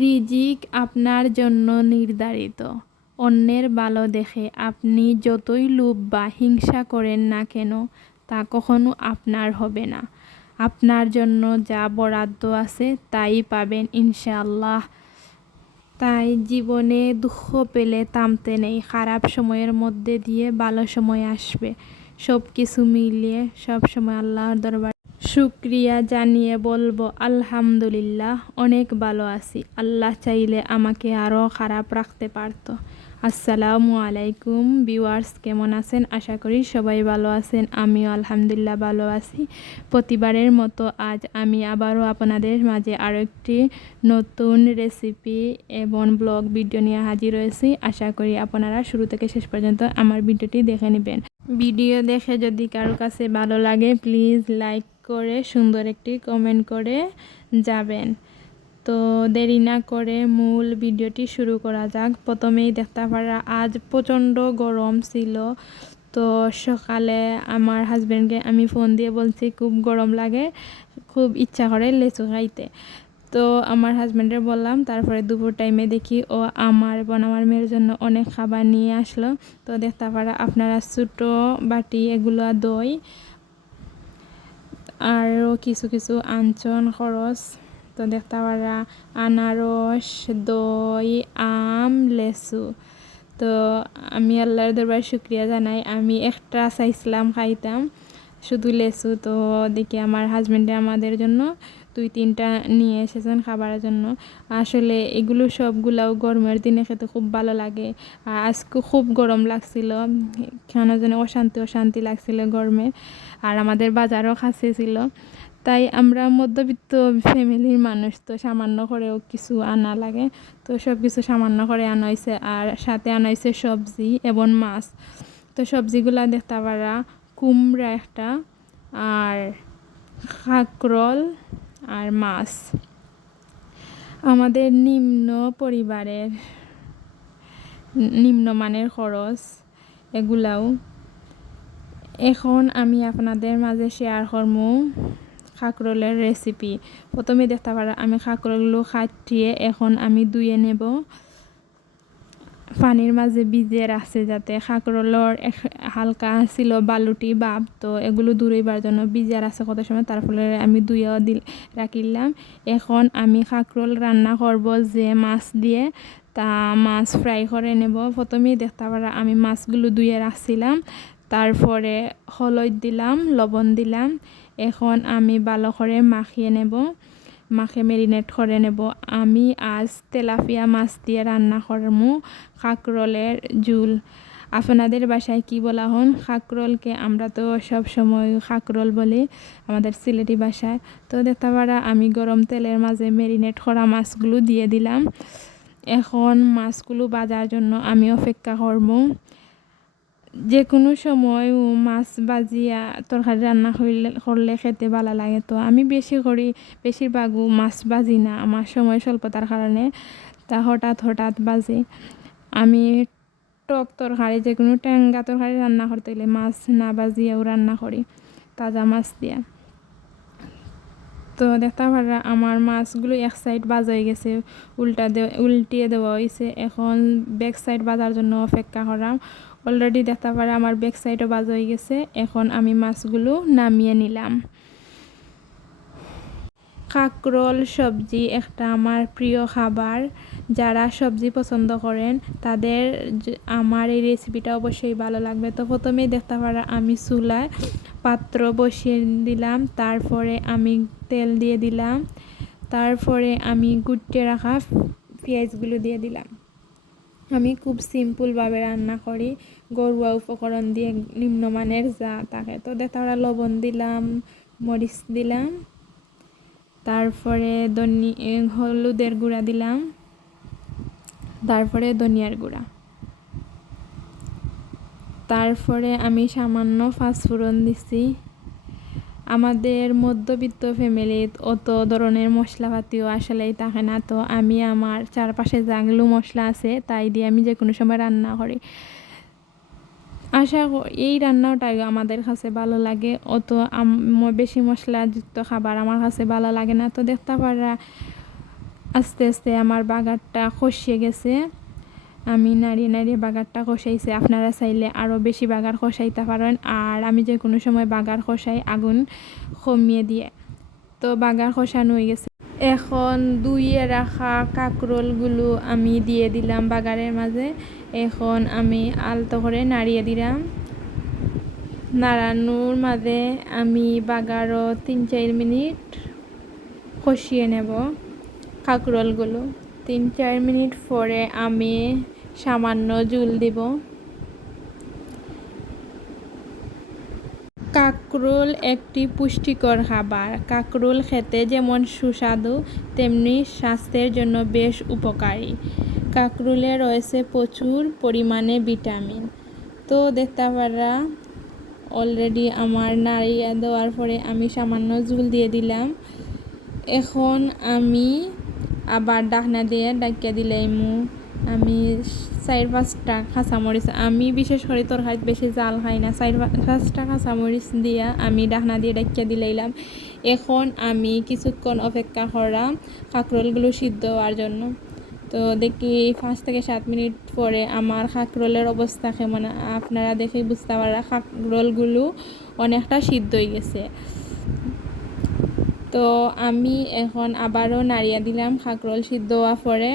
রিজিক আপনার জন্য নির্ধারিত। অন্যের ভালো দেখে আপনি যতই লোভ বা হিংসা করেন না কেন, তা কখনো আপনার হবে না। আপনার জন্য যা বরাদ্দ আছে তাই পাবেন ইনশাআল্লাহ। তাই জীবনে দুঃখ পেলে থামতে নেই, খারাপ সময়ের মধ্যে দিয়ে ভালো সময় আসবে। সব কিছু মিলিয়ে সব সময় আল্লাহর দরবার শুক্রিয়া জানিয়ে বলব, আলহামদুলিল্লাহ, অনেক ভালো আছি। আল্লাহ চাইলে আমাকে আরও খারাপ রাখতে পারতো। আসসালামু আলাইকুম ভিউয়ার্স, কেমন আছেন? আশা করি সবাই ভালো আছেন, আমিও আলহামদুলিল্লাহ ভালো আছি। প্রতিবারের মতো আজ আমি আবারও আপনাদের মাঝে আরও একটি নতুন রেসিপি এবং ব্লগ ভিডিও নিয়ে হাজির হয়েছি। আশা করি আপনারা শুরু থেকে শেষ পর্যন্ত আমার ভিডিওটি দেখে নেবেন। ভিডিও দেখে যদি কারও কাছে ভালো লাগে, প্লিজ লাইক করে সুন্দর একটি কমেন্ট করে যাবেন। তো দেরি না করে মূল ভিডিওটি শুরু করা যাক। প্রথমেই দেখতে পারা, আজ প্রচণ্ড গরম ছিল। তো সকালে আমার হাজব্যান্ডকে আমি ফোন দিয়ে বলছি, খুব গরম লাগে, খুব ইচ্ছা করে লেচু খাইতে। তো আমার হাজব্যান্ডের বললাম, তারপরে দুপুর টাইমে দেখি, ও আমার এবং আমার মেয়ের জন্য অনেক খাবার নিয়ে আসলো। তো দেখতে পারা, আপনারা ছোটো বাটি এগুলো দই আরও কিছু কিছু আঞ্চন খরচ তো দেখতে পারা আনারস দই আম লেসু তো আমি আল্লাহর দরবার শুক্রিয়া জানাই, আমি একটা চাইছিলাম, খাইতাম। শুধু লেসু তো দেখি আমার হাজব্যান্ডে আমাদের জন্য দুই, তিনটা নিয়ে এসেছেন খাবারের জন্য। আসলে এগুলো সবগুলাও গরমের দিনে খেতে খুব ভালো লাগে। আর আজকে খুব গরম লাগছিল। কেন যেন অশান্তি অশান্তি লাগছিল গরমে। আর আমাদের বাজারও কাছে ছিল। তাই আমরা মধ্যবিত্ত ফ্যামিলির মানুষ, তো সামান্য করেও কিছু আনা লাগে। তো সব কিছু সামান্য করে আনা হয়েছে আর সাথে আনা হয়েছে সবজি এবং মাছ। তো সবজিগুলা দেখতে পারা কুমড়া একটা, আর খাকরল আর মাছ। আমাদের নিম্ন পরিবারের নিম্নমানের খরচ এগুলাও। এখন আমি আপনাদের মাঝে শেয়ার করমু খাকরলের রেসিপি প্রথমে দেখতে পারা, আমি খাকরলগুলো খাটিয়ে এখন আমি ধুয়ে নেব। পানির মাঝে ভিজিয়ে রাখছে যাতে খাকরলর হালকা ছিল বালুটি বাপ তো এগুলো দূরেইবার জন্য ভিজিয়ে রাখছে কত সময়? তার ফলে আমি ধুয়েও দিল, রাখিলাম। এখন আমি খাকরল রান্না করব যে মাছ দিয়ে, তা মাছ ফ্রাই করে নেব। প্রথমেই দেখতে পারা, আমি মাছগুলো ধুয়ে রাখছিলাম, তারপরে হলুদ দিলাম, লবণ দিলাম। এখন আমি ভালো করে মাখিয়ে নেব। মাখে মেরিনেট করে নেব। আমি আজ তেলাপিয়া মাছ দিয়ে রান্না করব কাঁকরোলের ঝুল আপনাদের বাসায় কি বলা হন খাকরোলকে আমরা তো সব সময় খাকরোল বলি আমাদের সিলেটি বাসায়। তো দেখতে পারা আমি গরম তেলের মাঝে মেরিনেট করা মাছগুলো দিয়ে দিলাম। এখন মাছগুলো বাজার জন্য আমি অপেক্ষা করব যে কোনো সময় মাছ বাজিয়া তরকারি রান্না করলে করলে খেতে ভালো লাগে। তো আমি বেশি করি বেশিরভাগও মাছ বাজি না। আমার সময় স্বল্পতার কারণে তা হঠাৎ হঠাৎ বাজি আমি টক তরকারি যে কোনো ট্যাঙ্গা তরকারি রান্না করতে গেলে মাছ না বাজিয়েও রান্না করি, তাজা মাছ দিয়া। তো দেখতে পারা, আমার মাছগুলো এক সাইড বাজ হয়ে গেছে, উল্টা দেওয়া, উল্টিয়ে দেওয়া হয়েছে এখন ব্যাক সাইড বাজার জন্য অপেক্ষা করাম অলরেডি দেখতে পারে আমার ব্যাক সাইডও বাজ হয়ে গেছে, এখন আমি মাছগুলো নামিয়ে নিলাম। কাকরোল, সবজি একটা আমার প্রিয় খাবার। যারা সবজি পছন্দ করেন, তাদের আমার এই রেসিপিটা অবশ্যই ভালো লাগবে। তো প্রথমেই দেখতে পারা আমি চুলায় পাত্র বসিয়ে দিলাম, তারপরে আমি তেল দিয়ে দিলাম, তারপরে আমি গুটিয়ে রাখা পেঁয়াজগুলো দিয়ে দিলাম। আমি খুব সিম্পলভাবে রান্না করি। ঘরোয়া উপকরণ দিয়ে নিম্নমানের যা থাকে। তো ওরা লবণ দিলাম, মরিচ দিলাম। তারপরে ধনি হলুদের গুঁড়া দিলাম। তারপরে ধনিয়ার গুঁড়া। তারপরে আমি সামান্য ফাঁসফোড়ন দিছি। আমাদের মধ্যবিত্ত ফ্যামিলিত অত ধরনের মশলাপাতিও আসলেই থাকে না। তো আমি আমার চারপাশে জাগলু মশলা আছে, তাই দিয়ে আমি যে কোনো সময় রান্না করি। আশা এই রান্নাটাই আমাদের কাছে ভালো লাগে। অত বেশি মশলাযুক্ত খাবার আমার কাছে ভালো লাগে না। তো দেখতে পারা আস্তে আস্তে আমার বাগারটা খসিয়ে গেছে। আমি নাড়িয়ে নাড়িয়ে বাগারটা কষাইছি। আপনারা চাইলে আরও বেশি বাগার কষাইতে পারেন। আর আমি যে কোনো সময় বাগার কষাই আগুন কমিয়ে দিয়ে। তো বাগার কষানো হয়ে গেছে। এখন দুইয়ে রাখা কাকরোলগুলো আমি দিয়ে দিলাম বাগারের মাঝে। এখন আমি আলতো করে নাড়িয়ে দিলাম। নাড়ানোর মাঝে আমি বাগারও তিন, চার মিনিট কষিয়ে নেব কাকরোলগুলো। তিন, চার মিনিট পরে আমি সামান্য জুল দিব। কাকরোল একটি পুষ্টিকর খাবার। কাকরোল খেতে যেমন সুস্বাদু, তেমনি স্বাস্থ্যের জন্য বেশ উপকারী। কাকরোলে রয়েছে প্রচুর পরিমাণে ভিটামিন। তো দেখতে পারা অলরেডি আমার নাড়িয়ে দেওয়ার পরে আমি সামান্য ঝুল দিয়ে দিলাম। এখন আমি আবার ডাকনা দিয়ে ডাকিয়া দিলাইমু আমি চার পাঁচটা কাঁচামরিচ আমি বিশেষ করে তরকারিত বেশি জাল খাই না। চার পাঁচটা কাঁচামরিচ দিয়া আমি ডাকনা দিয়ে ডাকিয়া দিলাইলাম এখন আমি কিছুক্ষণ অপেক্ষা করা কাঁকরোলগুলো সিদ্ধ হওয়ার জন্য। তো দেখি পাঁচ থেকে সাত মিনিট পরে আমার কাঁকরোলের অবস্থা কেমন। আপনারা দেখে বুঝতে পারা কাঁকরোলগুলো অনেকটা সিদ্ধ হয়ে গেছে। তো আমি এখন আবারও নাড়িয়া দিলাম কাঁকরোল সিদ্ধ হওয়া পরে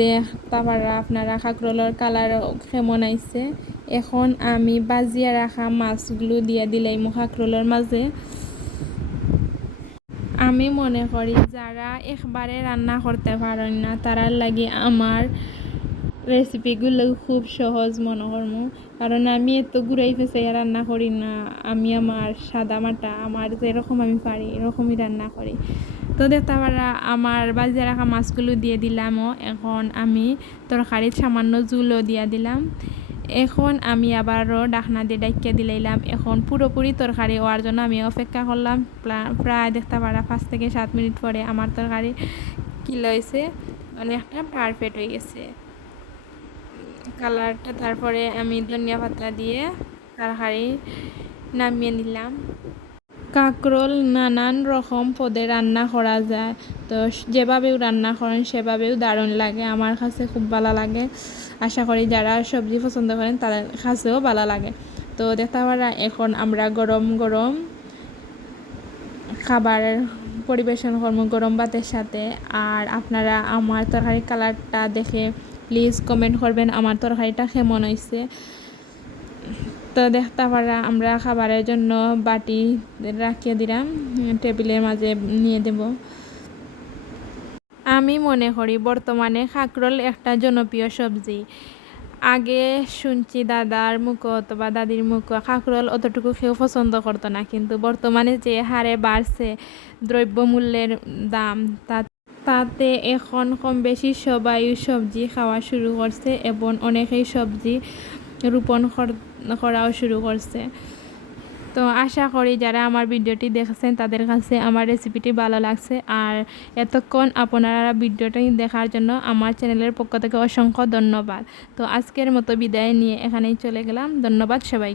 দেখতে আপনারা কাঁকরোলের কালার কেমন আইছে এখন আমি বাজিয়া রাখা মাছগুলো দিয়ে দিলাই কাঁকরোলের মাঝে। আমি মনে করি যারা একবারে রান্না করতে পারেন না, তারার লাগে আমার রেসিপিগুলো খুব সহজ মনে করমু কারণ আমি এত ঘুরাই ফেসাই রান্না করি না, আমি আমার সাদা মাটা, আমার যেরকম আমি পারি, এরকমই রান্না করি। তো দেখতে পারা আমার বাজিয়ে রাখা মাছগুলো দিয়ে দিলামও এখন আমি তরকারির সামান্য জুলও দিয়ে দিলাম। এখন আমি আবারও ডাকনা দিয়ে ডাকিয়ে দিলাইলাম। এখন পুরোপুরি তরকারি হওয়ার জন্য আমি অপেক্ষা করলাম। প্রায় দেখতে পারা পাঁচ থেকে সাত মিনিট পরে আমার তরকারি কিলো হয়েছে অনেকটা পারফেক্ট হয়ে গেছে। কালারটা তারপরে আমি ধনিয়া পাতা দিয়ে তরকারি নামিয়ে নিলাম। কাঁকরোল নানান রকম পদে রান্না করা যায়। তো যেভাবেও রান্না করেন, সেভাবেও দারুণ লাগে। আমার কাছে খুব ভালো লাগে। আশা করি যারা সবজি পছন্দ করেন, তাদের কাছেও ভালো লাগে। তো দেখতে পারা এখন আমরা গরম গরম খাবার পরিবেশন করব গরম ভাতের সাথে। আর আপনারা আমার তরকারি কালারটা দেখে প্লিজ কমেন্ট করবেন। আমার তরকারিটা কেমন হয়েছে তো দেখতে পারা, আমরা খাবারের জন্য বাটি রাখিয়ে দিলাম, টেবিলের মাঝে নিয়ে দেব। আমি মনে করি বর্তমানে খাকরোল একটা জনপ্রিয় সবজি। আগে শুনছি দাদার মুখ অথবা দাদির মুখ খাকরোল অতটুকু কেউ পছন্দ করতো না, কিন্তু বর্তমানে যে হারে বাড়ছে দ্রব্যমূল্যের দাম, তা, তাতে এখন কম বেশি সবাই সবজি খাওয়া শুরু করছে এবং অনেকেই সবজি রোপণ করাও শুরু করছে তো আশা করি যারা আমার ভিডিওটি দেখেছেন, তাদের কাছে আমার রেসিপিটি ভালো লাগছে। আর এতক্ষণ আপনারা ভিডিওটি দেখার জন্য আমার চ্যানেলের পক্ষ থেকে অসংখ্য ধন্যবাদ। তো আজকের মতো বিদায় নিয়ে এখানেই চলে গেলাম। ধন্যবাদ সবাই